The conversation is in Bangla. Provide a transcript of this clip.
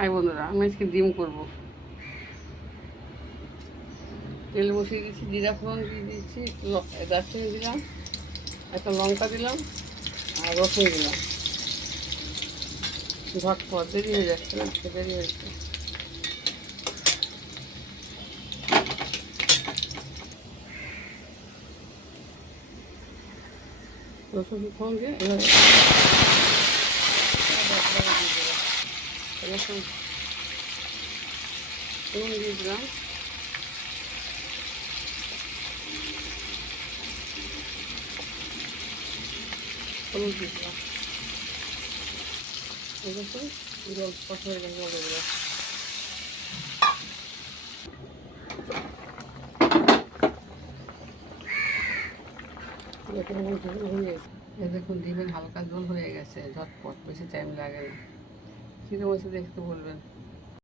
হাই বন্ধুরা, আমি আজকে ডিম করবো। তেল বসিয়ে দিচ্ছি, জিরা ফোড়ন দিয়ে দিচ্ছি, দারচিনি দিলাম, একটা লঙ্কা দিলাম আর রসুন দিলাম। ঝটপট দেরি হয়ে যাচ্ছে না, দেরি হয়েছে। রসুন ফোড়ন দিয়ে এভাবে রসুন ফোড়ন দিয়ে দিলাম, হলুদ দিয়ে দিলাম, রসুন জল কষা হয়ে গেছে, জল দিলাম। দেখুন ডিমের হালকা ঝোল হয়ে গেছে, ঝটপট, বেশি টাইম লাগে না। কিরকম হয়েছে দেখতে বলবেন।